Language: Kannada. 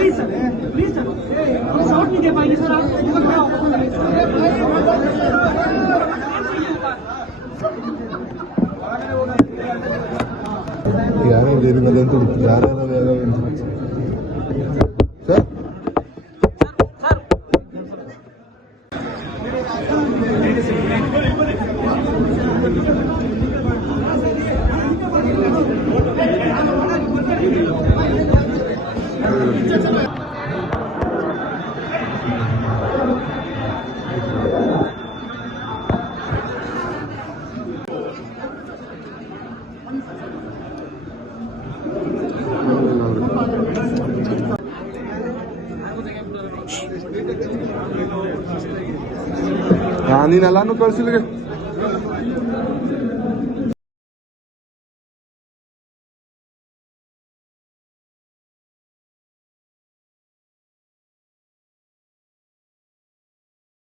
Please sir, please sir, shot नहीं दे पाएंगे सर आप। ಯಾರೋ ಬೇರೆದಂತೂ ಯಾರ್ಯಾರು ಸರ್ ನೀನೆಲ್ಲಾನು ಕಳ್ಸಿಲ್ಗೆ